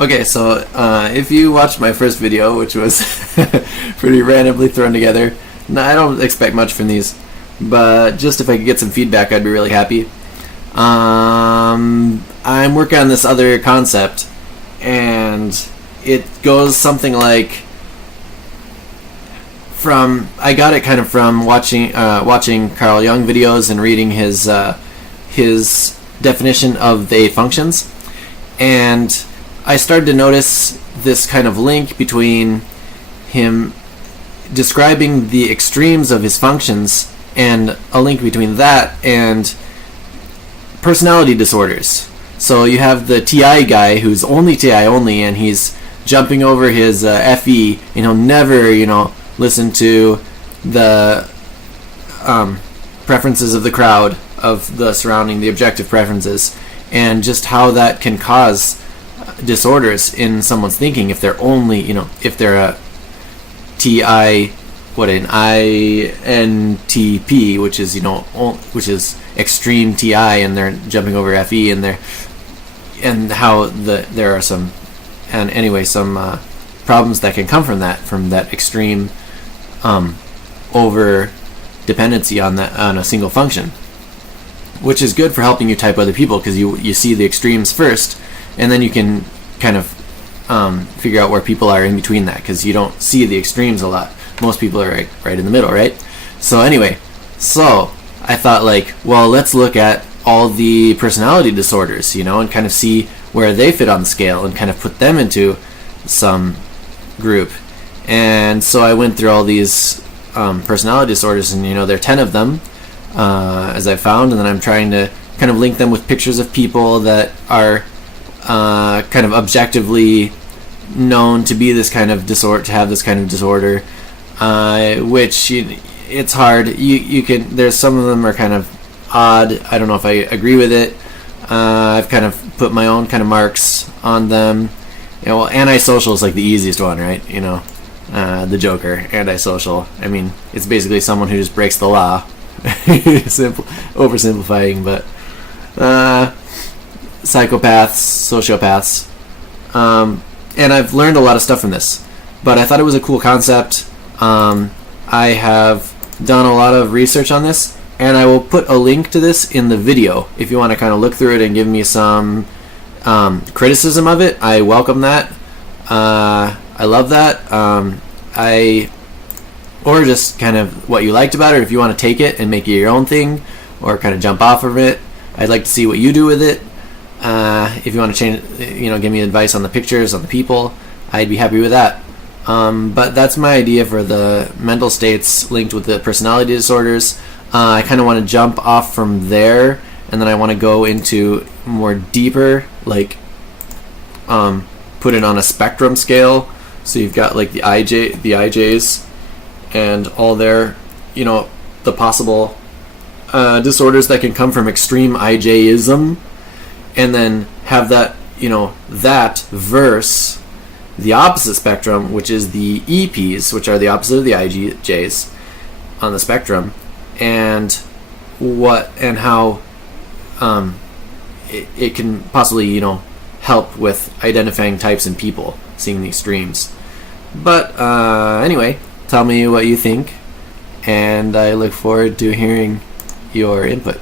Okay, so if you watched my first video, which was pretty randomly thrown together, no, I don't expect much from these, but just if I could get some feedback, I'd be really happy. I'm working on this other concept, and it goes something like I got it kind of from watching Carl Jung videos and reading his definition of the functions, and I started to notice this kind of link between him describing the extremes of his functions and a link between that and personality disorders. So you have the TI guy who's only TI only, and he's jumping over his FE, and he'll never, listen to the preferences of the crowd, of the surrounding, the objective preferences, and just how that can cause disorders in someone's thinking if they're only, if they're a TI, an INTP, which is, which is extreme TI, and they're jumping over FE, and how there are some problems that can come from that extreme over dependency on a single function, which is good for helping you type other people, because you see the extremes first, and then you can kind of figure out where people are in between that, because you don't see the extremes a lot. Most people are right in the middle, right? So anyway, I thought, well, let's look at all the personality disorders, and kind of see where they fit on the scale, and kind of put them into some group. And so I went through all these personality disorders, and there are 10 of them, as I found, and then I'm trying to kind of link them with pictures of people that are kind of objectively known to be this kind of disorder, to have this kind of disorder, which it's hard. You can. There's some of them are kind of odd. I don't know if I agree with it. I've kind of put my own kind of marks on them. Well, antisocial is like the easiest one, right? The Joker, antisocial. I mean, it's basically someone who just breaks the law. Oversimplifying, but psychopaths, sociopaths, and I've learned a lot of stuff from this. But I thought it was a cool concept. I have done a lot of research on this, and I will put a link to this in the video if you want to kind of look through it and give me some criticism of it. I welcome that. I love that. Or just kind of what you liked about it, or if you want to take it and make it your own thing, or kind of jump off of it. I'd like to see what you do with it. If you want to change, give me advice on the pictures, on the people, I'd be happy with that. But that's my idea for the mental states linked with the personality disorders. I kind of want to jump off from there, and then I want to go into more deeper, put it on a spectrum scale. So you've got the IJs, and all their, the possible disorders that can come from extreme IJism, and then have that, that versus the opposite spectrum, which is the EPs, which are the opposite of the IJs on the spectrum, and how it can possibly, help with identifying types in people, seeing the extremes. But anyway, tell me what you think, and I look forward to hearing your input.